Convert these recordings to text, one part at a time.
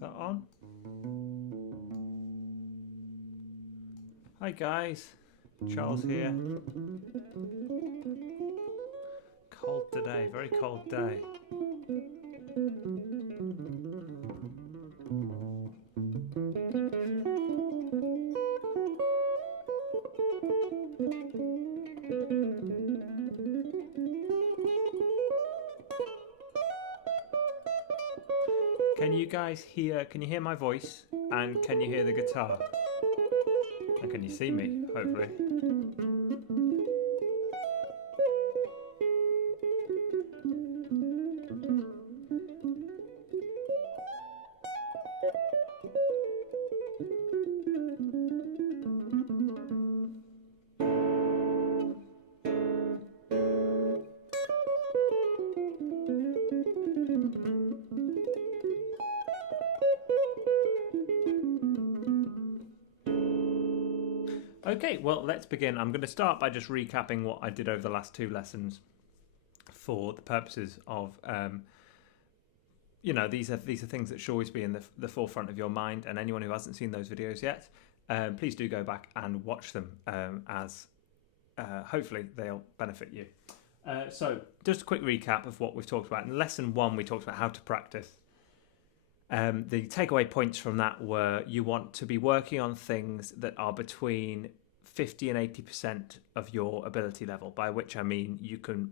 that on? Hi guys, Charles here. Cold today, very cold day. Can you guys hear, can you hear my voice? And can you hear the guitar? And can you see me, hopefully? Okay, well, let's begin. I'm going to start by just recapping what I did over the last two lessons for the purposes of, these are things that should always be in the forefront of your mind. And anyone who hasn't seen those videos yet, please do go back and watch them, as hopefully they'll benefit you. So just a quick recap of what we've talked about. In lesson 1, we talked about how to practice. The takeaway points from that were you want to be working on things that are between 50 and 80% of your ability level, by which I mean you can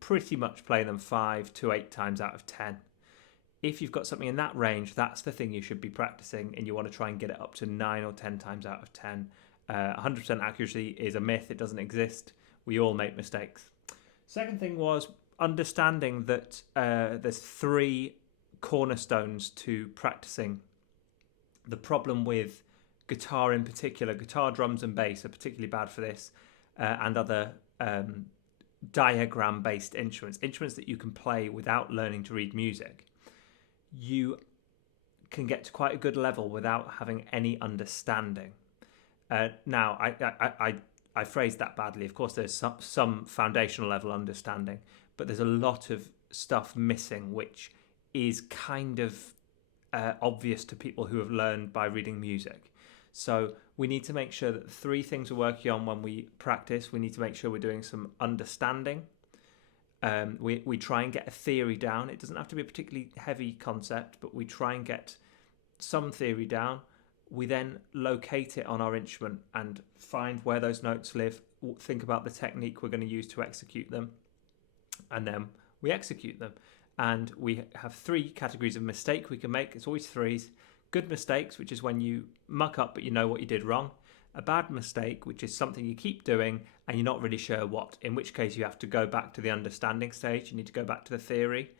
pretty much play them 5 to 8 times out of 10. If you've got something in that range, that's the thing you should be practicing, and you want to try and get it up to 9 or 10 times out of 10. 100% accuracy is a myth. It doesn't exist. We all make mistakes. Second thing was understanding that there's 3 cornerstones to practicing. The problem with guitar in particular, guitar, drums and bass are particularly bad for this, and other diagram based instruments that you can play without learning to read music. You can get to quite a good level without having any understanding. Now I phrased that badly. Of course there's some foundational level understanding, but there's a lot of stuff missing which is kind of obvious to people who have learned by reading music. So we need to make sure that the 3 things we're working on when we practice, we need to make sure we're doing some understanding. We try and get a theory down. It doesn't have to be a particularly heavy concept, but we try and get some theory down. We then locate it on our instrument and find where those notes live, think about the technique we're going to use to execute them, and then we execute them. And we have 3 categories of mistake we can make. It's always 3s. Good mistakes, which is when you muck up but you know what you did wrong. A bad mistake, which is something you keep doing and you're not really sure what, in which case you have to go back to the understanding stage. You need to go back to the theory,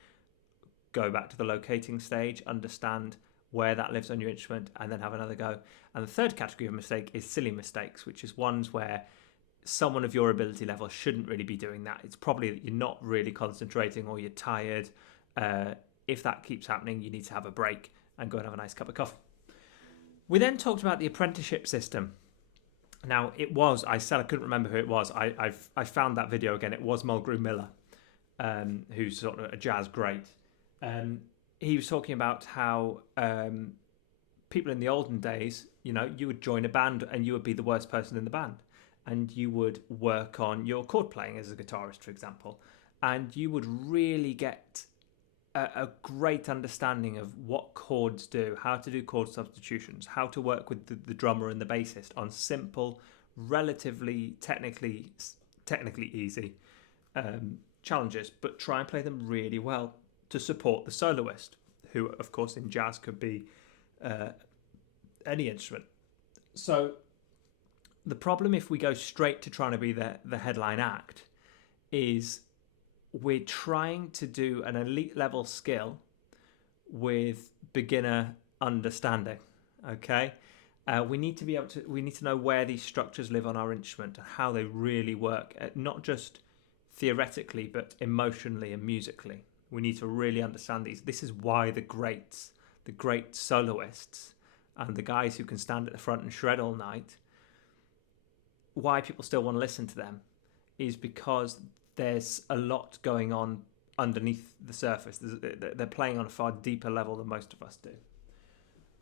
go back to the locating stage, understand where that lives on your instrument, and then have another go. And the third category of mistake is silly mistakes, which is ones where someone of your ability level shouldn't really be doing that. It's probably that you're not really concentrating or you're tired. If that keeps happening, you need to have a break and go and have a nice cup of coffee. We then talked about the apprenticeship system. Now, I said I couldn't remember who it was. I found that video again. It was Mulgrew Miller, who's sort of a jazz great. He was talking about how people in the olden days, you would join a band and you would be the worst person in the band. And you would work on your chord playing as a guitarist, for example. And you would really get a great understanding of what chords do, how to do chord substitutions, how to work with the drummer and the bassist on simple, relatively technically easy challenges, but try and play them really well to support the soloist, who, of course, in jazz could be any instrument. So the problem if we go straight to trying to be the headline act is we're trying to do an elite level skill with beginner understanding. Okay, we need to know where these structures live on our instrument and how they really work, not just theoretically but emotionally and musically. We need to really understand these. This is why the great soloists and the guys who can stand at the front and shred all night, why people still want to listen to them is because there's a lot going on underneath the surface. They're playing on a far deeper level than most of us do.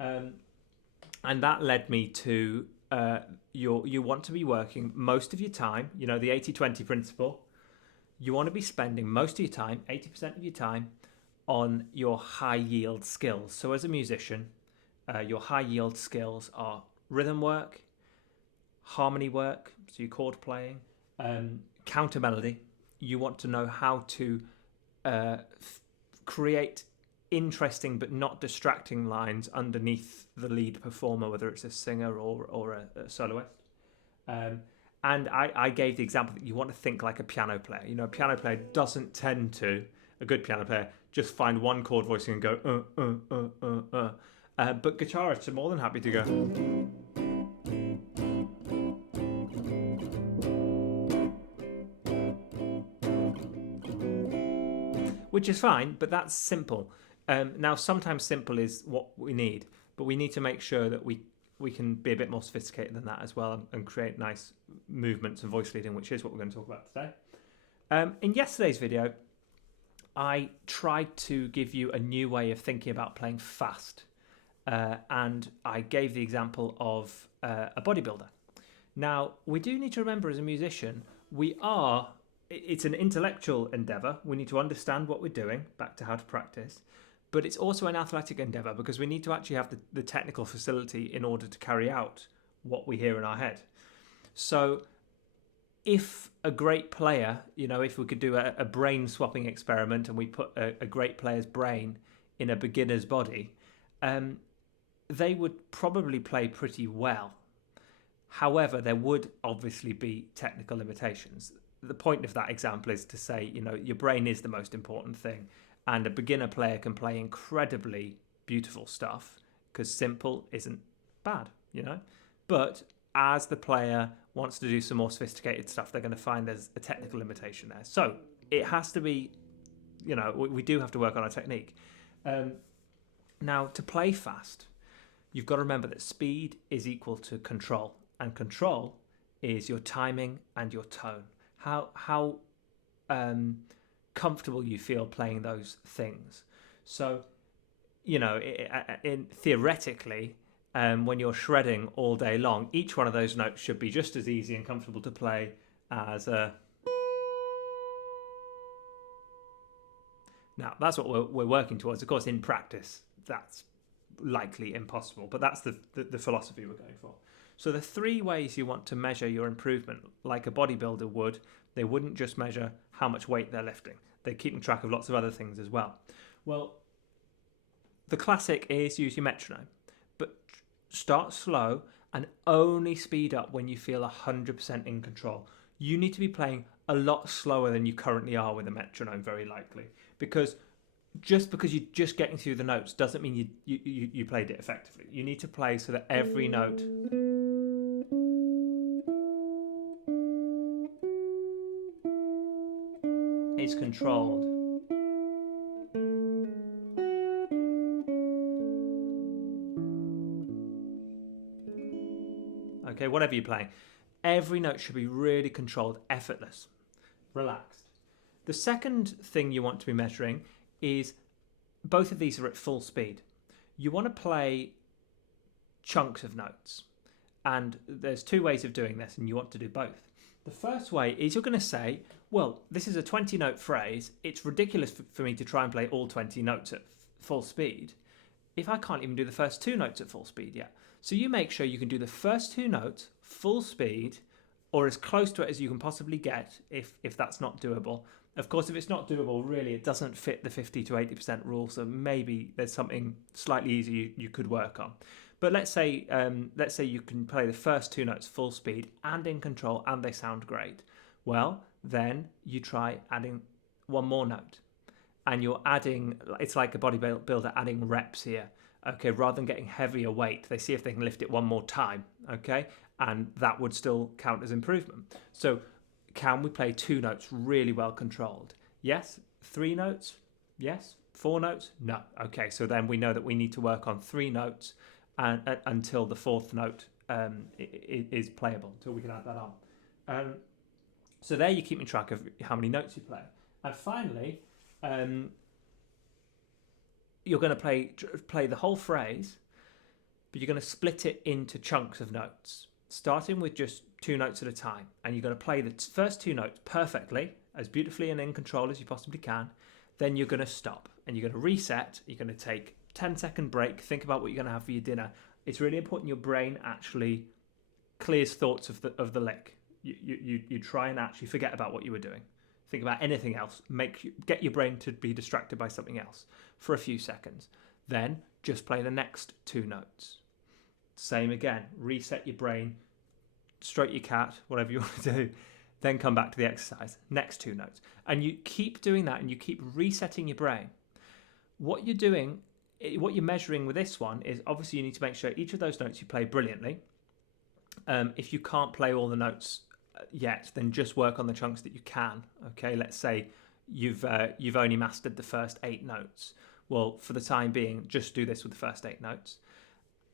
And that led me to you want to be working most of your time, the 80-20 principle. You want to be spending most of your time, 80% of your time, on your high yield skills. So as a musician, your high yield skills are rhythm work, harmony work, so your chord playing, counter melody. You want to know how to create interesting but not distracting lines underneath the lead performer, whether it's a singer or a soloist. And I gave the example that you want to think like a piano player. A piano player doesn't tend to, a good piano player, just find one chord voicing and go, but guitarists are more than happy to go. Which is fine, but that's simple. Now, sometimes simple is what we need, but we need to make sure that we can be a bit more sophisticated than that as well and create nice movements and voice leading, which is what we're going to talk about today. In yesterday's video, I tried to give you a new way of thinking about playing fast, and I gave the example of a bodybuilder. Now, we do need to remember as a musician, it's an intellectual endeavour. We need to understand what we're doing, back to how to practice. But it's also an athletic endeavour because we need to actually have the technical facility in order to carry out what we hear in our head. So if a great player, if we could do a brain swapping experiment and we put a great player's brain in a beginner's body, they would probably play pretty well. However, there would obviously be technical limitations. The point of that example is to say, your brain is the most important thing. And a beginner player can play incredibly beautiful stuff because simple isn't bad, But as the player wants to do some more sophisticated stuff, they're going to find there's a technical limitation there. So it has to be, we do have to work on our technique. Now, to play fast, you've got to remember that speed is equal to control. And control is your timing and your tone. How comfortable you feel playing those things. So, theoretically, when you're shredding all day long, each one of those notes should be just as easy and comfortable to play as a... Now, that's what we're working towards. Of course, in practice, that's likely impossible, but that's the philosophy we're going for. So the three ways you want to measure your improvement, like a bodybuilder would, they wouldn't just measure how much weight they're lifting. They're keeping track of lots of other things as well. Well, the classic is use your metronome, but start slow and only speed up when you feel 100% in control. You need to be playing a lot slower than you currently are with a metronome, very likely, because just because you're just getting through the notes doesn't mean you played it effectively. You need to play so that every note is controlled. Okay, whatever you're playing, every note should be really controlled, effortless, relaxed. The second thing you want to be measuring is both of these are at full speed. You want to play chunks of notes, and there's two ways of doing this, and you want to do both. The first way is you're going to say, well, this is a 20-note phrase. It's ridiculous for me to try and play all 20 notes at full speed if I can't even do the first two notes at full speed yet. So you make sure you can do the first two notes full speed, or as close to it as you can possibly get if that's not doable. Of course, if it's not doable, really, it doesn't fit the 50 to 80% rule, so maybe there's something slightly easier you could work on. But let's say you can play the first two notes full speed and in control, and they sound great. Well, then you try adding one more note, and you're adding. It's like a bodybuilder adding reps here. Okay, rather than getting heavier weight, they see if they can lift it one more time. Okay, and that would still count as improvement. So, can we play two notes really well controlled? Yes. Three notes? Yes. Four notes? No. Okay, so then we know that we need to work on three notes until the fourth note is playable, until we can add that on. So there you're keeping track of how many notes you play. And finally, you're going to play the whole phrase, but you're going to split it into chunks of notes, starting with just 2 notes at a time. And you're going to play the first 2 notes perfectly, as beautifully and in control as you possibly can. Then you're going to stop and you're going to reset. You're going to take a 10-second break, think about what you're going to have for your dinner. It's really important your brain actually clears thoughts of the lick. You try and actually forget about what you were doing. Think about anything else. Get your brain to be distracted by something else for a few seconds. Then just play the next 2 notes. Same again. Reset your brain, stroke your cat, whatever you want to do. Then come back to the exercise. Next 2 notes. And you keep doing that and you keep resetting your brain. What you're doing, what you're measuring with this one is obviously you need to make sure each of those notes you play brilliantly. If you can't play all the notes yet, then just work on the chunks that you can. Okay, let's say you've only mastered the first 8 notes. Well, for the time being, just do this with the first 8 notes.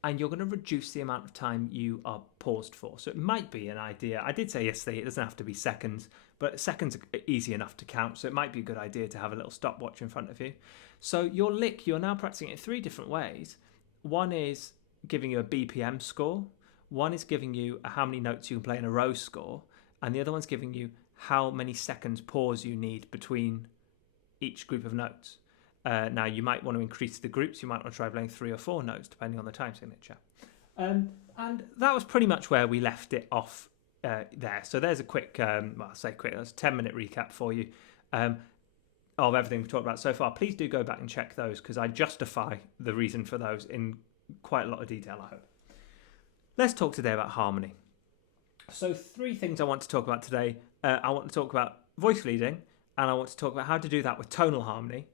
And you're going to reduce the amount of time you are paused for. So it might be an idea. I did say yesterday it doesn't have to be seconds, but seconds are easy enough to count. So it might be a good idea to have a little stopwatch in front of you. So your lick, you're now practicing it in 3 different ways. One is giving you a BPM score. One is giving you how many notes you can play in a row score. And the other one's giving you how many seconds pause you need between each group of notes. Now, you might want to increase the groups. You might want to try playing 3 or 4 notes, depending on the time signature. And that was pretty much where we left it off there. So there's a quick, that's a 10-minute recap for you of everything we've talked about so far. Please do go back and check those, because I justify the reason for those in quite a lot of detail, I hope. Let's talk today about harmony. So 3 things I want to talk about today. I want to talk about voice leading, and I want to talk about how to do that with tonal harmony.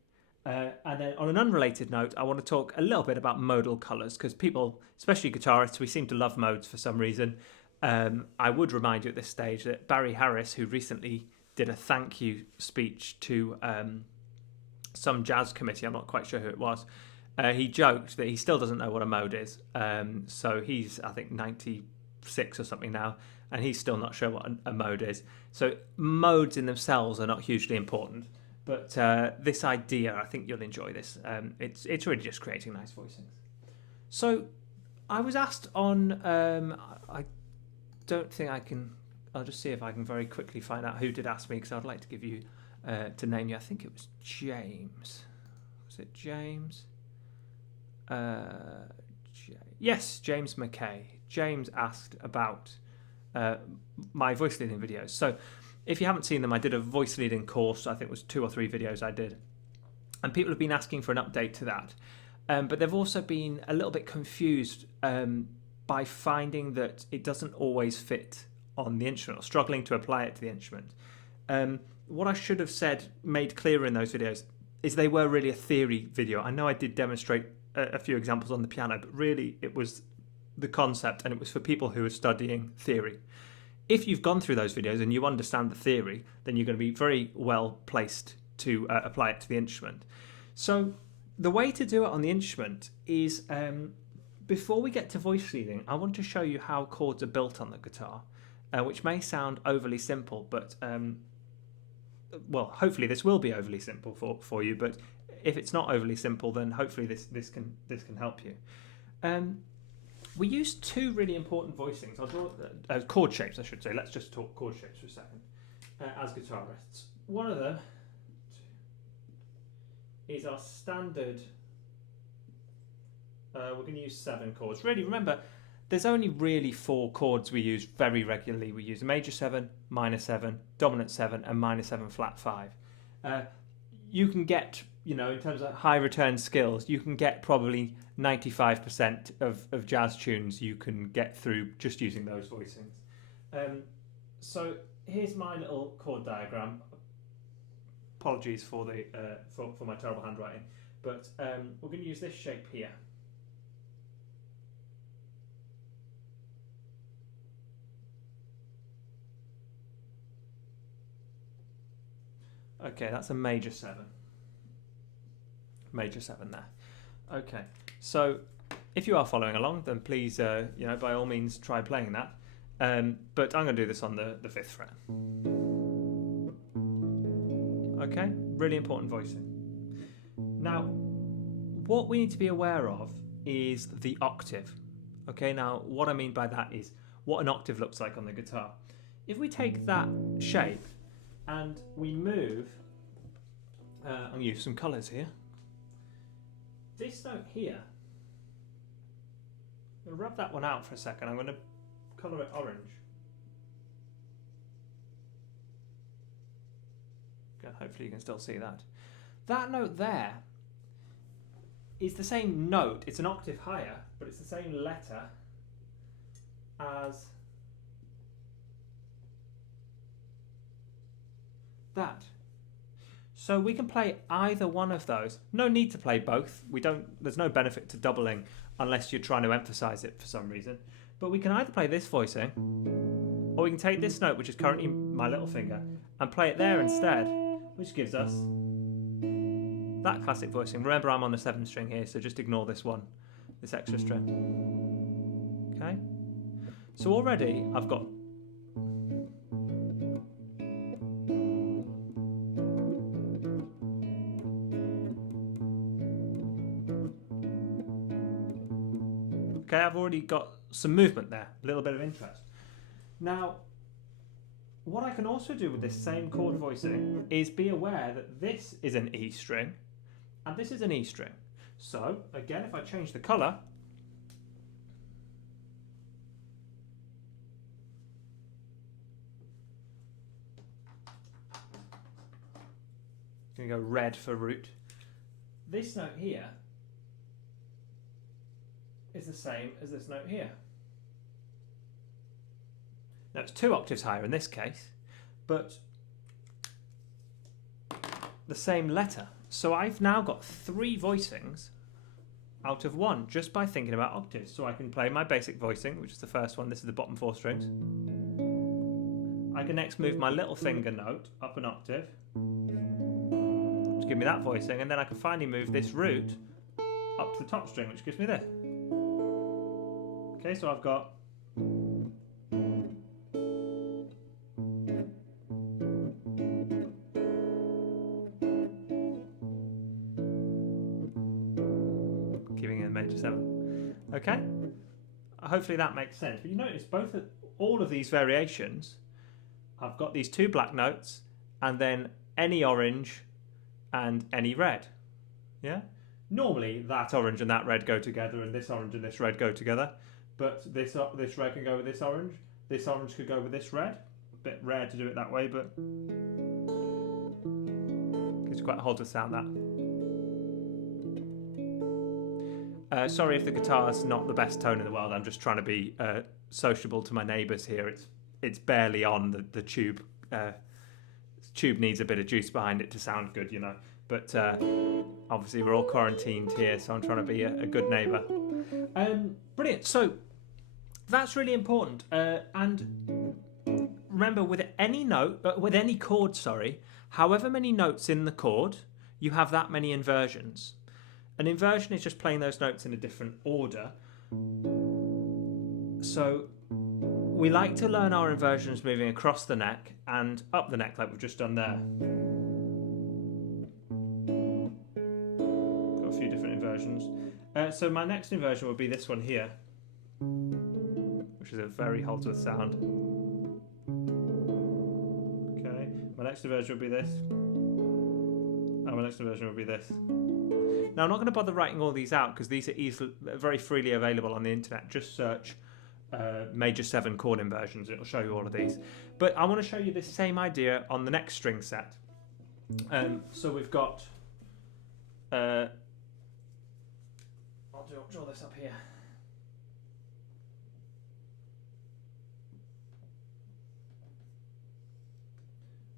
And then on an unrelated note, I want to talk a little bit about modal colours, because people, especially guitarists, we seem to love modes for some reason. I would remind you at this stage that Barry Harris, who recently did a thank you speech to some jazz committee, I'm not quite sure who it was, he joked that he still doesn't know what a mode is. So he's, I think, 96 or something now, and he's still not sure what a mode is. So modes in themselves are not hugely important. But this idea, I think you'll enjoy this. It's really just creating nice voicings. So I was asked on, I don't think I can, I'll just see if I can very quickly find out who did ask me, because I'd like to give you, to name you, I think it was James. Was it James? Yes, James McKay. James asked about my voice leading videos. So if you haven't seen them, I did a voice leading course. I think it was 2 or 3 videos I did. And people have been asking for an update to that. But they've also been a little bit confused by finding that it doesn't always fit on the instrument, or struggling to apply it to the instrument. What I should have made clearer in those videos, is they were really a theory video. I know I did demonstrate a few examples on the piano, but really it was the concept, and it was for people who are studying theory. If you've gone through those videos and you understand the theory, then you're going to be very well placed to apply it to the instrument. So the way to do it on the instrument is, before we get to voice leading, I want to show you how chords are built on the guitar, which may sound overly simple, but well, hopefully this will be overly simple for you. But if it's not overly simple, then hopefully this can help you. We use 2 really important voicings. I'll draw chord shapes, I should say. Let's just talk chord shapes for a second as guitarists. One of them is our standard. We're going to use 7 chords. Really, remember, there's only really 4 chords we use very regularly. We use major 7, minor 7, dominant 7, and minor 7 flat 5. You can get, in terms of high return skills, you can get probably 95% of jazz tunes you can get through just using those voicings. So here's my little chord diagram. Apologies for the for my terrible handwriting, but we're going to use this shape here. Okay, that's a major 7. Major 7 there. Okay, so if you are following along, then please, by all means, try playing that. But I'm going to do this on the 5th fret. Okay, really important voicing. Now, what we need to be aware of is the octave. Okay, now what I mean by that is what an octave looks like on the guitar. If we take that shape and we move, I'm going to use some colours here. This note here, I'm going to rub that one out for a second. I'm going to colour it orange. Good, hopefully you can still see that. That note there is the same note. It's an octave higher, but it's the same letter as that. So we can play either one of those. No need to play both. There's no benefit to doubling unless you're trying to emphasize it for some reason. But we can either play this voicing, or we can take this note, which is currently my little finger, and play it there instead, which gives us that classic voicing. Remember, I'm on the 7th string here, so just ignore this one, this extra string. Okay? So already I've got I've already got some movement there, a little bit of interest. Now, what I can also do with this same chord voicing is be aware that this is an E string and this is an E string. So, again, if I change the colour, I'm going to go red for root. This note here is the same as this note here. Now it's 2 octaves higher in this case, but the same letter. So I've now got 3 voicings out of 1 just by thinking about octaves. So I can play my basic voicing, which is the first one. This is the bottom 4 strings. I can next move my little finger note up an octave to give me that voicing, and then I can finally move this root up to the top string, which gives me this. Okay, so I've got giving it a major 7. Okay, hopefully that makes sense. But you notice all of these variations, I've got these 2 black notes and then any orange and any red. Yeah. Normally that orange and that red go together, and this orange and this red go together. But this red can go with this orange could go with this red. A bit rare to do it that way, but it's quite hard to sound that. Sorry if the guitar's not the best tone in the world. I'm just trying to be sociable to my neighbours here. It's barely on the tube. Tube needs a bit of juice behind it to sound good, you know. But obviously we're all quarantined here, so I'm trying to be a good neighbour. Brilliant. So that's really important. And remember, with any chord, however many notes in the chord, you have that many inversions. An inversion is just playing those notes in a different order. So we like to learn our inversions moving across the neck and up the neck, like we've just done there. Got a few different inversions. So my next inversion will be this one here, which is a very Holdsworth sound. Okay, my next inversion will be this, and my next inversion will be this. Now I'm not going to bother writing all these out because these are very freely available on the internet. Just search major 7 chord inversions, it'll show you all of these. But I want to show you this same idea on the next string set. So we've got I'll draw this up here.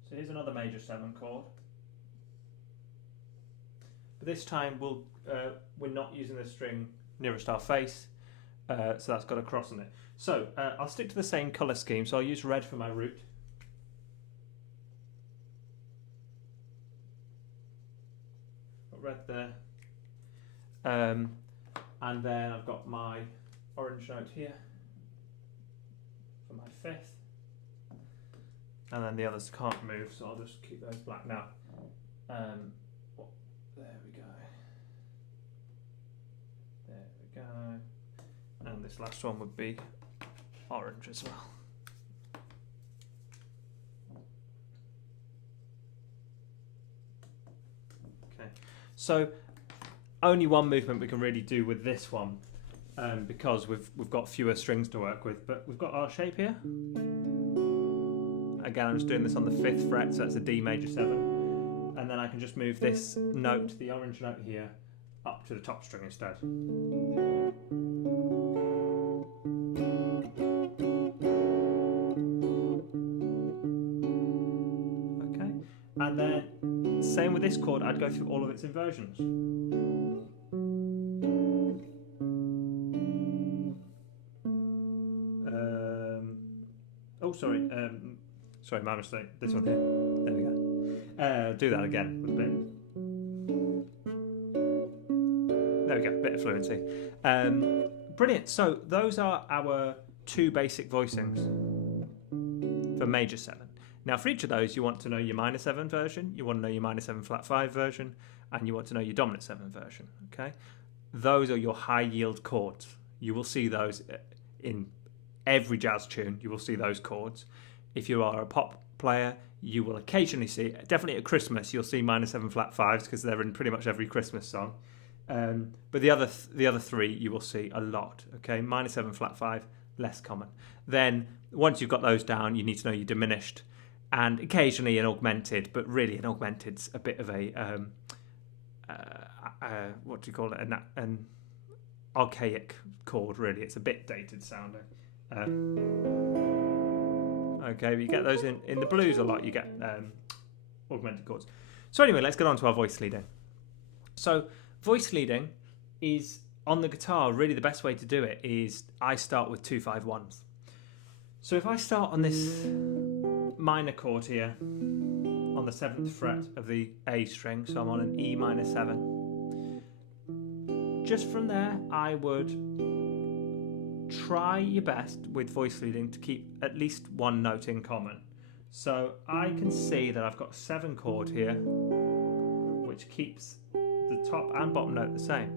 So here's another major 7 chord. But this time we're not using the string nearest our face, so that's got a cross on it. So I'll stick to the same colour scheme, so I'll use red for my root. Got red there. And then I've got my orange note here for my 5th. And then the others can't move, so I'll just keep those black now. There we go. There we go. And this last one would be orange as well. Okay, so only one movement we can really do with this one, because we've got fewer strings to work with, but we've got our shape here. Again, I'm just doing this on the 5th fret, so that's a D major 7, and then I can just move this note, the orange note here, up to the top string instead. Okay, and then same with this chord, I'd go through all of its inversions. Sorry, my mistake. This one here. There we go. Do that again with a bit. There we go, bit of fluency. Brilliant. So those are our 2 basic voicings for major 7. Now for each of those, you want to know your minor 7 version, you want to know your minor 7 flat 5 version, and you want to know your dominant 7 version. Okay, those are your high yield chords. You will see those in every jazz tune. You will see those chords. If you are a pop player, you will occasionally see, definitely at Christmas, you'll see minor 7 flat 5s because they're in pretty much every Christmas song. But the other 3 you will see a lot. Okay, minor 7 flat 5, less common. Then once you've got those down, you need to know your diminished and occasionally an augmented, but really an augmented's a bit of a what do you call it? An archaic chord, really. It's a bit dated sounding. Okay, but you get those in the blues a lot. You get augmented chords. So anyway, let's get on to our voice leading. So voice leading is, on the guitar, really the best way to do it is I start with 2-5-1s. So if I start on this minor chord here, on the 7th fret of the A string, so I'm on an E minor 7. Just from there, I would try your best with voice leading to keep at least one note in common. So I can see that I've got 7 chord here, which keeps the top and bottom note the same.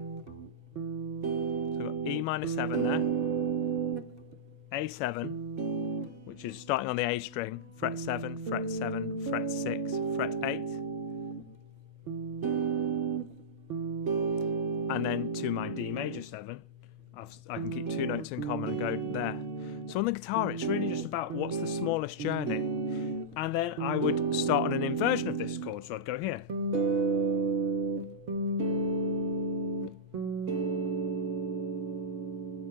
So I've got E minor 7 there, A7, which is starting on the A string, fret 7, fret 7, fret 6, fret 8, and then to my D major 7, I can keep 2 notes in common and go there. So on the guitar, it's really just about what's the smallest journey. And then I would start on an inversion of this chord, so I'd go here.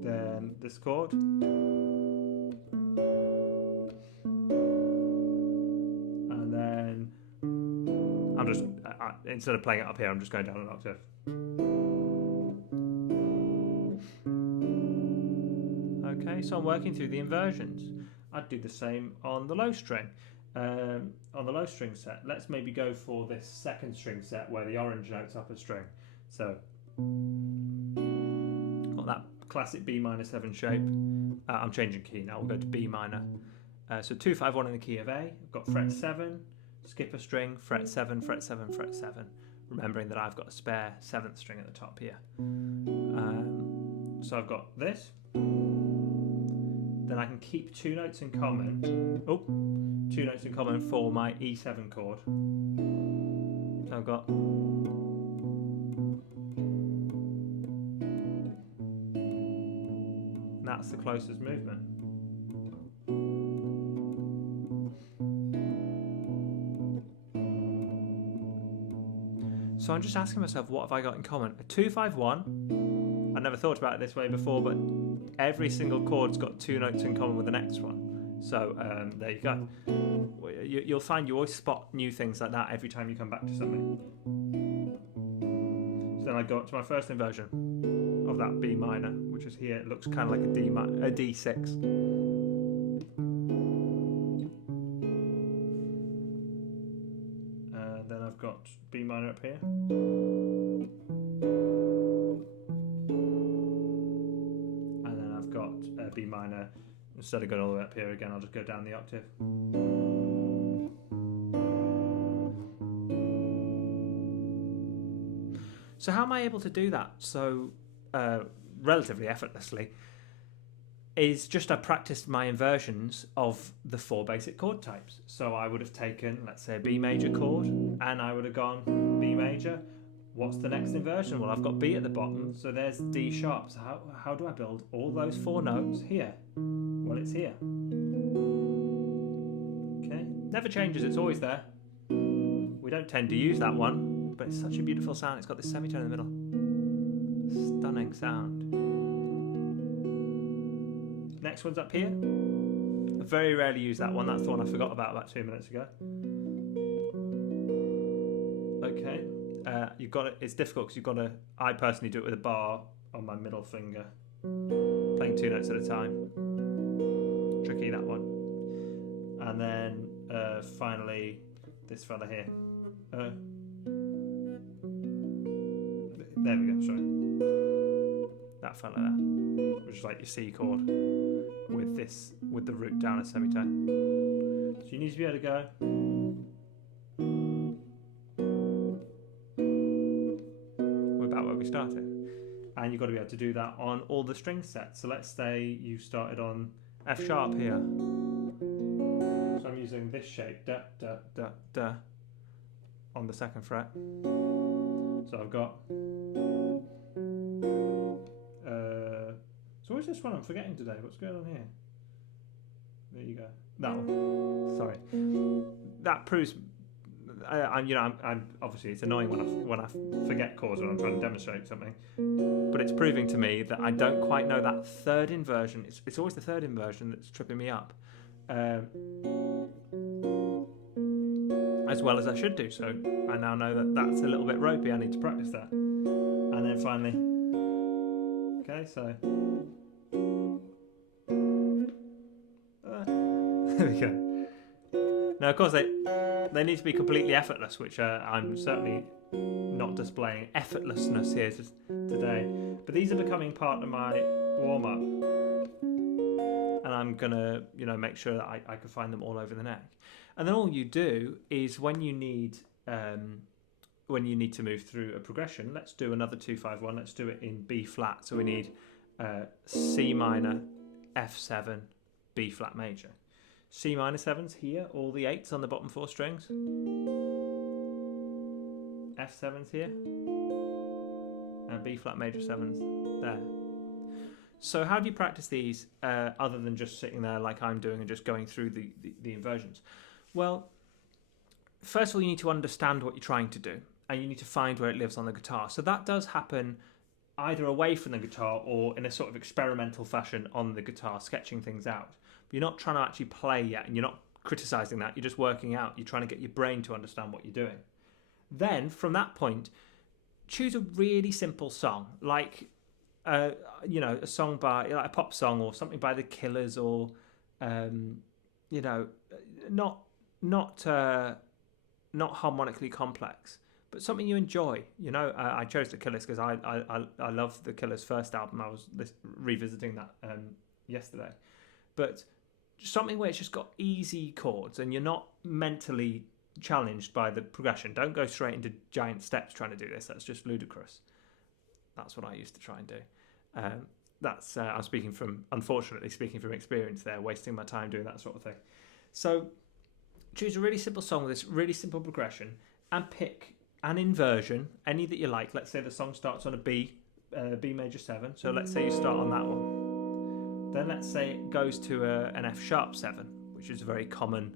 Then this chord. And then I'm just, instead of playing it up here, I'm just going down an octave. Okay, so I'm working through the inversions. I'd do the same on the low string. On the low string set, let's maybe go for this 2nd string set where the orange note's up a string. So, got that classic B minor 7 shape. I'm changing key now, we'll go to B minor. So 2-5-1 in the key of A. I've got fret 7, skip a string, fret 7, fret 7, fret 7. Remembering that I've got a spare 7th string at the top here. So I've got this. Then I can keep 2 notes in common. 2 notes in common for my E7 chord. So I've got. And that's the closest movement. So I'm just asking myself, what have I got in common? A 2-5-1. I never thought about it this way before, but every single chord's got 2 notes in common with the next one. So there you go. You'll find you always spot new things like that every time you come back to something. So then I go up to my first inversion of that B minor, which is here. It looks kind of like a D6. Then I've got B minor up here. B minor. Instead of going all the way up here again, I'll just go down the octave. So how am I able to do that so relatively effortlessly? is just I practiced my inversions of the 4 basic chord types. So I would have taken, let's say, a B major chord, and I would have gone B major. What's the next inversion? Well, I've got B at the bottom, so there's D sharp. So how do I build all those 4 notes here? Well, it's here. Okay, never changes, it's always there. We don't tend to use that one, but it's such a beautiful sound. It's got this semitone in the middle. Stunning sound. Next one's up here. I very rarely use that one. That's the one I forgot about 2 minutes ago. Okay, you've got it. It's difficult because you've got to. I personally do it with a bar on my middle finger, playing 2 notes at a time. Tricky, that one. And then finally, this fella here. There we go. Sorry, that fella there, which is like your C chord with the root down a semitone. So you need to be able to go. We're about where we started, and you've got to be able to do that on all the string sets. So let's say you started on F sharp here. So I'm using this shape, da da da da, on the 2nd fret. So I've got. So what's this one I'm forgetting today? What's going on here? There you go. That one. Sorry. That proves. I'm obviously it's annoying when I forget chords when I'm trying to demonstrate something, but it's proving to me that I don't quite know that 3rd inversion. It's always the 3rd inversion that's tripping me up, as well as I should do. So I now know that that's a little bit ropey. I need to practice that, and then finally. Okay, so. There we go. Now, of course, they need to be completely effortless, which I'm certainly not displaying effortlessness here today. But these are becoming part of my warm-up, and I'm gonna, make sure that I can find them all over the neck. And then all you do is when you need to move through a progression, let's do another 2-5-1. Let's do it in B flat. So we need C minor, F7, B flat major. C minor 7's here, all the 8's on the bottom 4 strings. F7's here, and B flat major 7's there. So how do you practice these other than just sitting there like I'm doing and just going through the inversions? Well, first of all, you need to understand what you're trying to do, and you need to find where it lives on the guitar. So that does happen either away from the guitar or in a sort of experimental fashion on the guitar, sketching things out. You're not trying to actually play yet, and you're not criticizing that. You're just working out. You're trying to get your brain to understand what you're doing. Then, from that point, choose a really simple song, like a song by like a pop song or something by the Killers, or not harmonically complex, but something you enjoy. I chose the Killers because I love the Killers' first album. I was revisiting that yesterday, but something where it's just got easy chords and you're not mentally challenged by the progression. Don't go straight into giant steps trying to do this. That's just ludicrous. That's what I used to try and do. I'm unfortunately speaking from experience there, wasting my time doing that sort of thing. So choose a really simple song with this really simple progression and pick an inversion, any that you like. Let's say the song starts on a B major 7. So let's say you start on that one. Then let's say it goes to an F sharp 7, which is a very common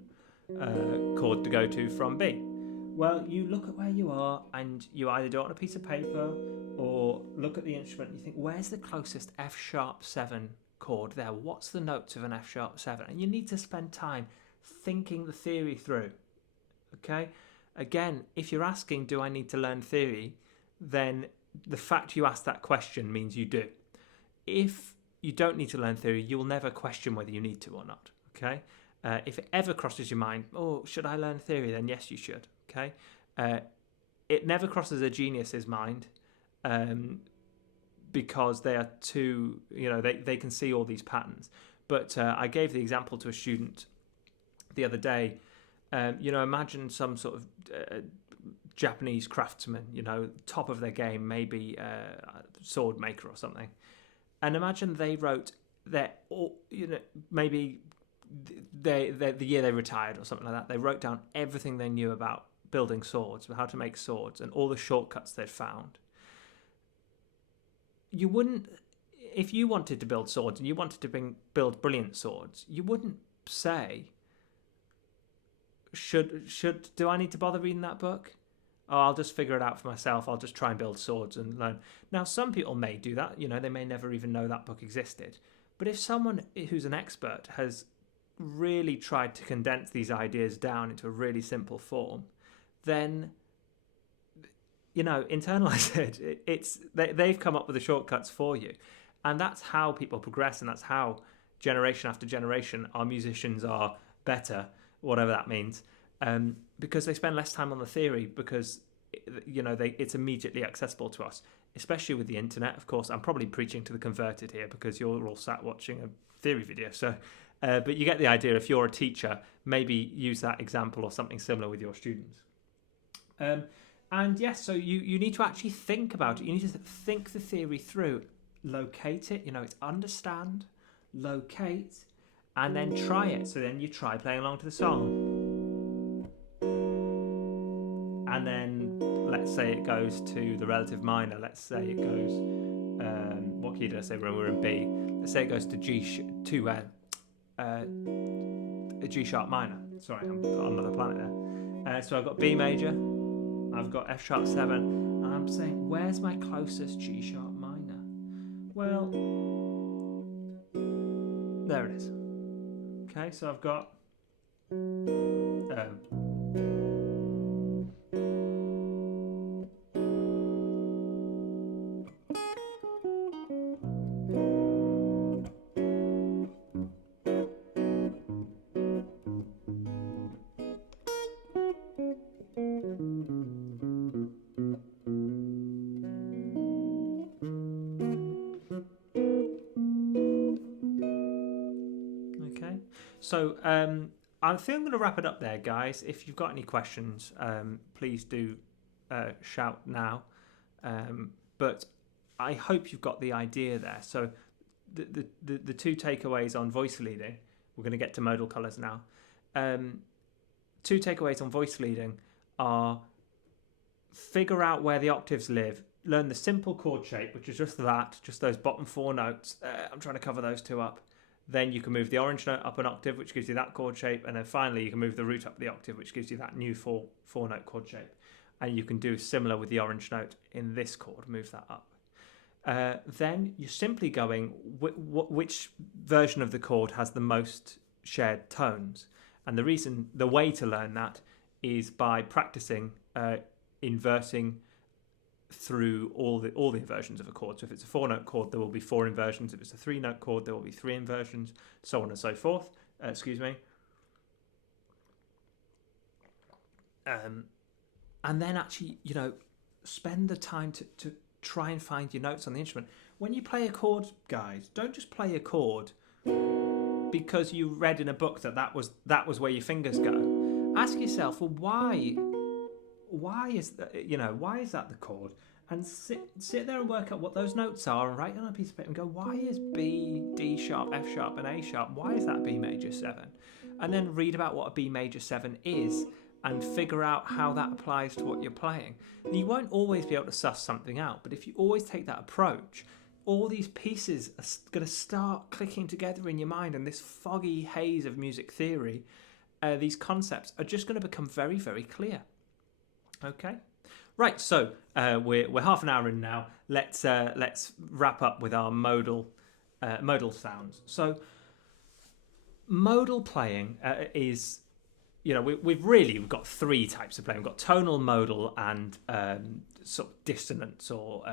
chord to go to from B. Well, you look at where you are and you either do it on a piece of paper or look at the instrument and you think, where's the closest F sharp 7 chord there? What's the notes of an F sharp 7? And you need to spend time thinking the theory through. Okay? Again, if you're asking, do I need to learn theory? Then the fact you ask that question means you do. If you don't need to learn theory, you will never question whether you need to or not. Okay? If it ever crosses your mind, should I learn theory? Then yes, you should. Okay? It never crosses a genius's mind because they are too, they can see all these patterns. But I gave the example to a student the other day. Imagine some sort of Japanese craftsman, top of their game, maybe a sword maker or something. And imagine they wrote they're all, maybe the year they retired or something like that, they wrote down everything they knew about building swords, how to make swords, and all the shortcuts they'd found. You wouldn't, if you wanted to build swords and you wanted to build brilliant swords, you wouldn't say, do I need to bother reading that book? Oh, I'll just figure it out for myself. I'll just try and build swords and learn. Now, some people may do that. They may never even know that book existed. But if someone who's an expert has really tried to condense these ideas down into a really simple form, then, internalize it. They've come up with the shortcuts for you. And that's how people progress, and that's how generation after generation our musicians are better, whatever that means. Because they spend less time on the theory, because it's immediately accessible to us, especially with the internet. Of course, I'm probably preaching to the converted here because you're all sat watching a theory video. So, but you get the idea. If you're a teacher, maybe use that example or something similar with your students. And yes, so you need to actually think about it. You need to think the theory through, locate it. It's understand, locate, and then try it. So then you try playing along to the song. And then let's say it goes to the relative minor. Let's say it goes, what key did I say when we were in B? Let's say it goes to a G sharp minor. Sorry, I'm on another planet there. So I've got B major, I've got F sharp 7, and I'm saying, where's my closest G sharp minor? Well, there it is. Okay, so I've got So I think I'm going to wrap it up there, guys. If you've got any questions, please do shout now. But I hope you've got the idea there. So the two takeaways on voice leading, we're going to get to modal colours now. Two takeaways on voice leading are: figure out where the octaves live, learn the simple chord shape, which is just those bottom 4 notes. I'm trying to cover those 2 up. Then you can move the orange note up an octave, which gives you that chord shape. And then finally, you can move the root up the octave, which gives you that new 4-note chord shape. And you can do similar with the orange note in this chord, move that up. Then you're simply going, which version of the chord has the most shared tones? And the way to learn that is by practicing inverting through all the inversions of a chord. So if it's a 4-note chord, there will be 4 inversions. If it's a 3-note chord, there will be 3 inversions, so on and so forth. And then actually, spend the time to try and find your notes on the instrument. When you play a chord, guys, don't just play a chord because you read in a book that was where your fingers go. Ask yourself, well, why is that? Why is that the chord? And sit there and work out what those notes are, and write on a piece of paper and go, why is B, D sharp, F sharp, and A sharp? Why is that B major 7? And then read about what a B major 7 is, and figure out how that applies to what you're playing. And you won't always be able to suss something out, but if you always take that approach, all these pieces are going to start clicking together in your mind, and this foggy haze of music theory, these concepts are just going to become very, very clear. Okay, right. So we're half an hour in now. Let's wrap up with our modal sounds. So modal playing is, we've got 3 types of playing. We've got tonal, modal, and sort of dissonance, or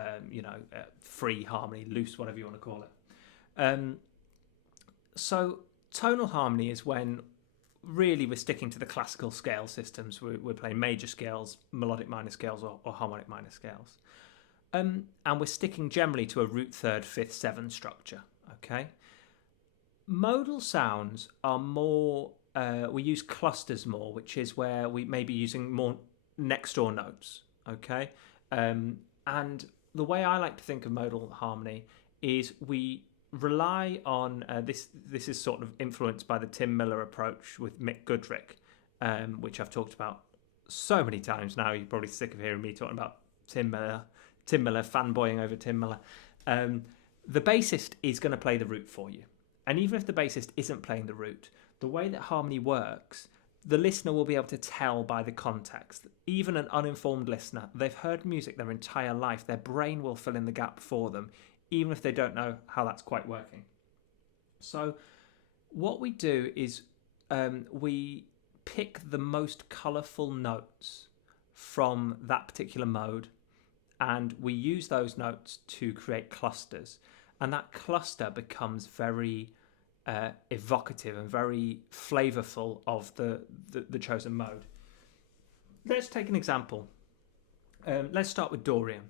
free harmony, loose, whatever you want to call it. So tonal harmony is when really we're sticking to the classical scale systems. We're playing major scales, melodic minor scales, or harmonic minor scales. And we're sticking generally to a root 3rd, 5th, 7 structure. Okay. Modal sounds are more, we use clusters more, which is where we may be using more next door notes. Okay. And the way I like to think of modal harmony is we rely on this. This is sort of influenced by the Tim Miller approach with Mick Goodrick, which I've talked about so many times now. You're probably sick of hearing me talking about Tim Miller, fanboying over Tim Miller. The bassist is going to play the root for you. And even if the bassist isn't playing the root, the way that harmony works, the listener will be able to tell by the context. Even an uninformed listener, they've heard music their entire life. Their brain will fill in the gap for them, even if they don't know how that's quite working. So what we do is we pick the most colourful notes from that particular mode, and we use those notes to create clusters. And that cluster becomes very evocative and very flavourful of the chosen mode. Let's take an example. Let's start with Dorian.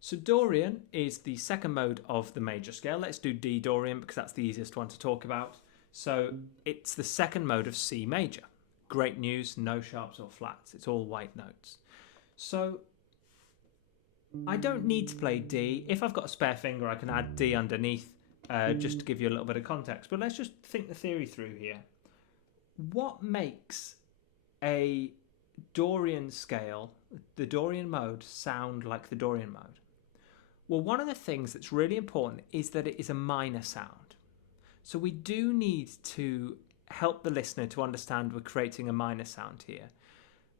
So Dorian is the second mode of the major scale. Let's do D Dorian because that's the easiest one to talk about. So it's the second mode of C major. Great news, no sharps or flats. It's all white notes. So I don't need to play D. If I've got a spare finger, I can add D underneath just to give you a little bit of context. But let's just think the theory through here. What makes a Dorian scale, the Dorian mode, sound like the Dorian mode? Well, one of the things that's really important is that it is a minor sound. So we do need to help the listener to understand we're creating a minor sound here.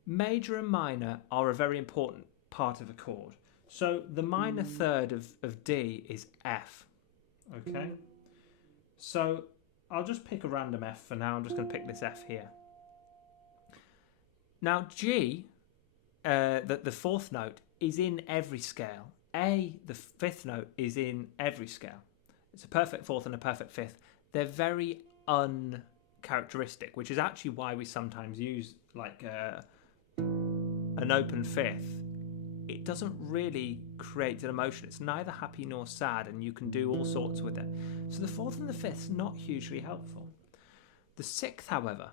Major and minor are a very important part of a chord. So the minor third of D is F, okay? So I'll just pick a random F for now. I'm just going to pick this F here. Now G, the fourth note, is in every scale. A, the fifth note, is in every scale. It's a perfect fourth and a perfect fifth. They're very uncharacteristic, which is actually why we sometimes use like an open fifth. It doesn't really create an emotion. It's neither happy nor sad, and you can do all sorts with it. So the fourth and the fifth's not hugely helpful. The sixth, however,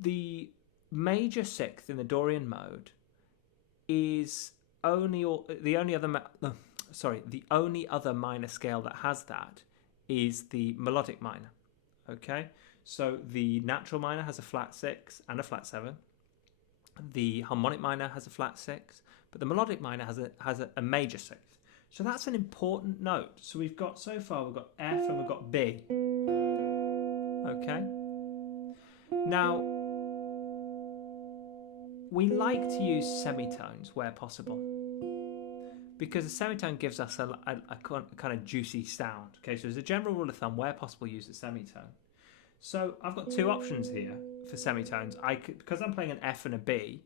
the major sixth in the Dorian mode is the only other minor scale that has that is the melodic minor. Okay, so the natural minor has a flat 6 and a flat 7. The harmonic minor has a flat 6, but the melodic minor has a major 6th. So that's an important note. So we've got, so far we've got F and we've got B. Okay. Now, we like to use semitones where possible, because a semitone gives us a kind of juicy sound. Okay, so as a general rule of thumb, where possible, use a semitone. So I've got two options here for semitones. Because I'm playing an F and a B,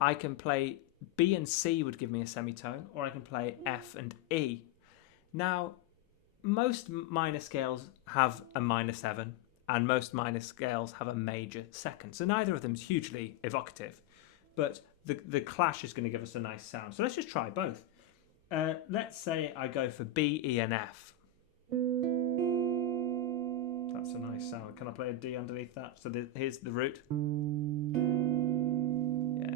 I can play B and C would give me a semitone, or I can play F and E. Now, most minor scales have a minor 7, and most minor scales have a major 2nd. So neither of them is hugely evocative, but the clash is going to give us a nice sound. So let's just try both. Let's say I go for B, E, and F. That's a nice sound. Can I play a D underneath that? So here's the root. Yeah.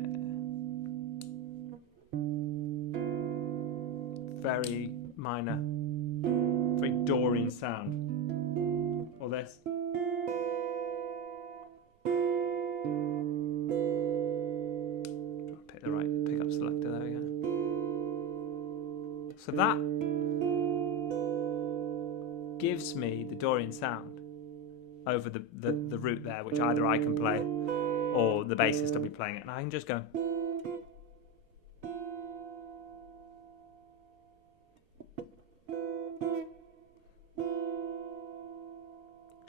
Very minor, very Dorian sound. Or this. Pick the right pickup selector, there we go. So that gives me the Dorian sound over the root there, which either I can play or the bassist will be playing it, and I can just go.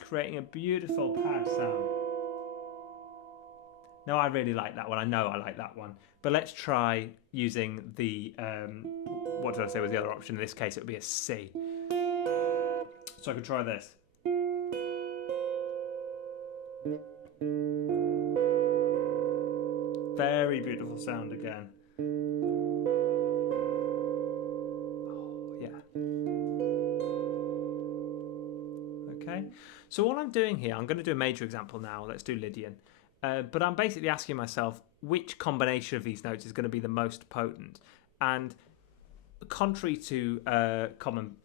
Creating a beautiful pad sound. Now I really like that one. I know I like that one. But let's try using the, what did I say was the other option? In this case it would be a C. So I could try this. Very beautiful sound again. Oh, yeah. Okay. So what I'm doing here, I'm going to do a major example now. Let's do Lydian. But I'm basically asking myself which combination of these notes is going to be the most potent. And contrary to common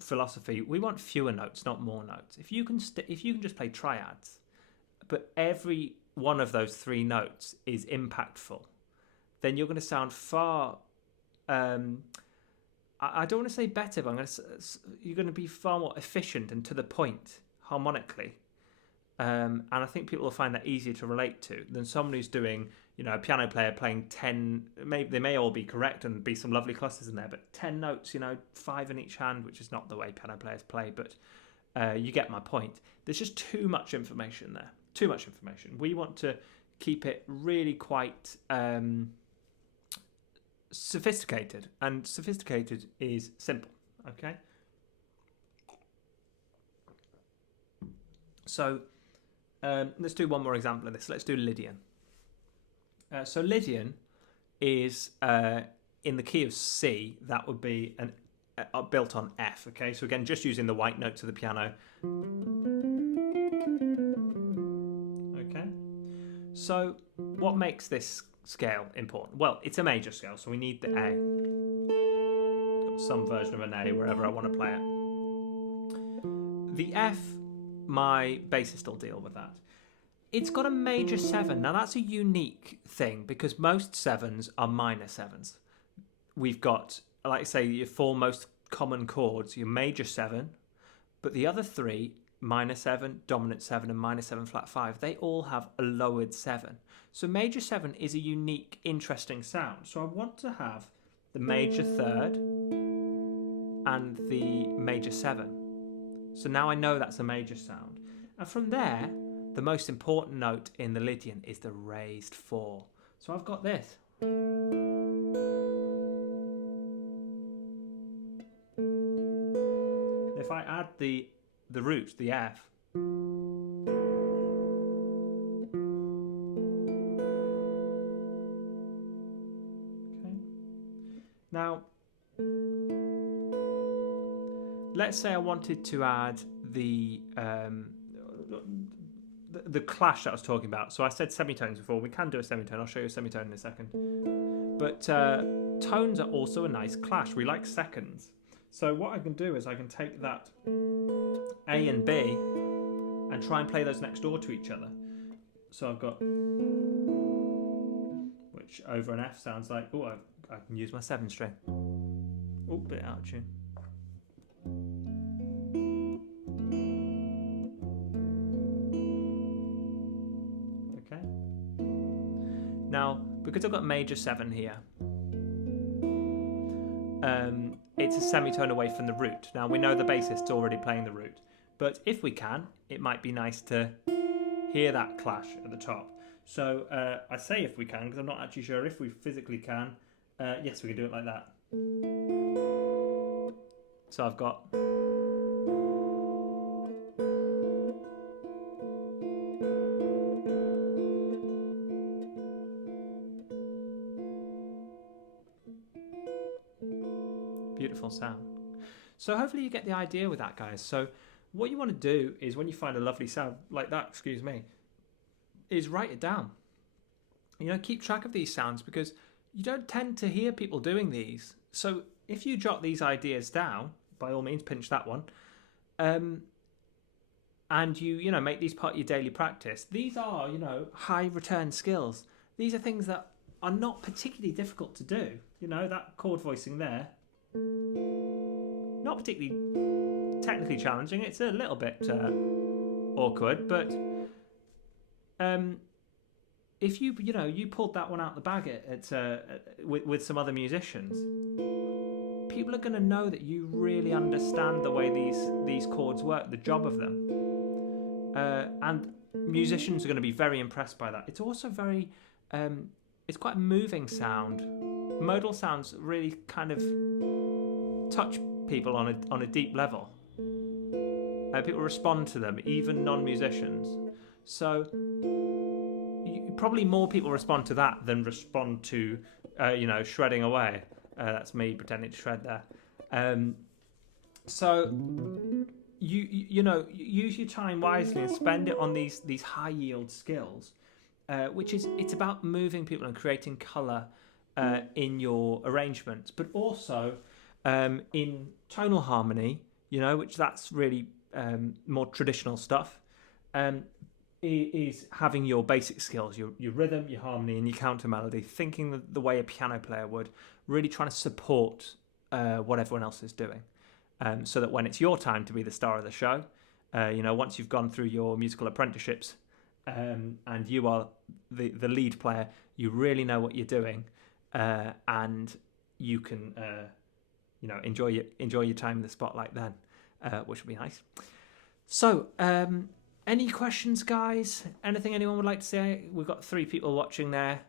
philosophy. We want fewer notes, not more notes. If you can just play triads, but every one of those 3 notes is impactful, then you're going to sound far. I don't want to say better, but you're going to be far more efficient and to the point harmonically. And I think people will find that easier to relate to than someone who's doing, a piano player playing 10, they may all be correct and be some lovely clusters in there, but 10 notes, 5 in each hand, which is not the way piano players play, but you get my point. There's just too much information there, too much information. We want to keep it really quite sophisticated, and sophisticated is simple, okay? So let's do one more example of this. Let's do Lydian. So Lydian is in the key of C. That would be built on F. Okay, so again, just using the white notes of the piano. Okay, so what makes this scale important? Well, it's a major scale, so we need the A. Got some version of an A wherever I want to play it. The F, my bassist will deal with that. It's got a major 7. Now that's a unique thing because most 7s are minor 7s. We've got, like I say, your 4 most common chords, your major 7, but the other 3, minor 7, dominant 7, and minor 7 flat 5, they all have a lowered 7. So major 7 is a unique, interesting sound. So I want to have the major 3rd and the major 7. So now I know that's a major sound. And from there, the most important note in the Lydian is the raised 4. So I've got this. If I add the root, the F, okay. Now, let's say I wanted to add the clash that I was talking about. So I said semitones before. We can do a semitone. I'll show you a semitone in a second. But tones are also a nice clash. We like seconds. So what I can do is I can take that A and B and try and play those next door to each other. So I've got, which over an F sounds like, I can use my 7 string. Oh, bit out of tune. Now, because I've got major 7 here, it's a semitone away from the root. Now, we know the bassist's already playing the root, but if we can, it might be nice to hear that clash at the top. So I say if we can, because I'm not actually sure if we physically can. Yes, we can do it like that. So I've got... beautiful sound. So hopefully you get the idea with that, guys. So what you want to do is when you find a lovely sound like that, is write it down. Keep track of these sounds because you don't tend to hear people doing these. So if you jot these ideas down, by all means pinch that one, and you make these part of your daily practice. These are high return skills. These are things that are not particularly difficult to do. That chord voicing there, not particularly technically challenging. It's a little bit awkward, but if you pulled that one out the bag with some other musicians, people are going to know that you really understand the way these chords work, the job of them, and musicians are going to be very impressed by that. It's also very it's quite a moving sound. Modal sounds really kind of touch people on a deep level. People respond to them, even non-musicians. So probably more people respond to that than respond to shredding away. That's me pretending to shred there. So use your time wisely and spend it on these high yield skills, it's about moving people and creating colour in your arrangements, but also In tonal harmony, which that's really more traditional stuff, is having your basic skills, your rhythm, your harmony, and your counter melody, thinking the way a piano player would, really trying to support what everyone else is doing, so that when it's your time to be the star of the show, once you've gone through your musical apprenticeships, and you are the lead player, you really know what you're doing, and you can enjoy your time in the spotlight then, which would be nice. So, any questions, guys? Anything anyone would like to say? We've got 3 people watching there.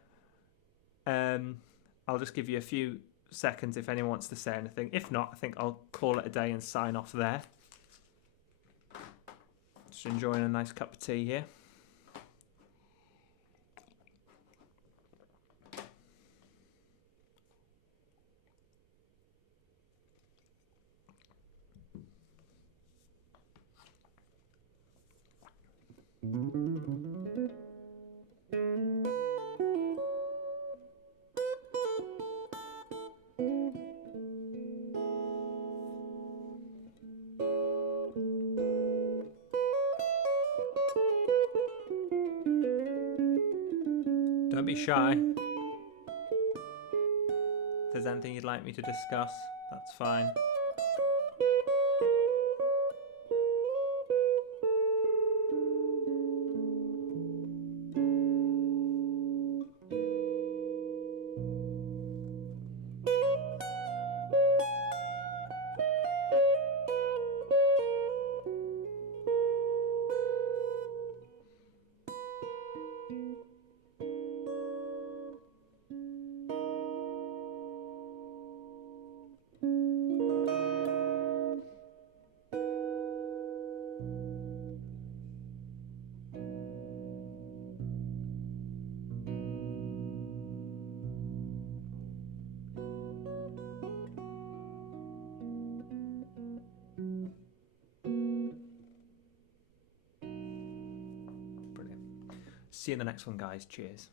I'll just give you a few seconds if anyone wants to say anything. If not, I think I'll call it a day and sign off there. Just enjoying a nice cup of tea here. Don't be shy. If there's anything you'd like me to discuss, that's fine. See you in the next one, guys. Cheers.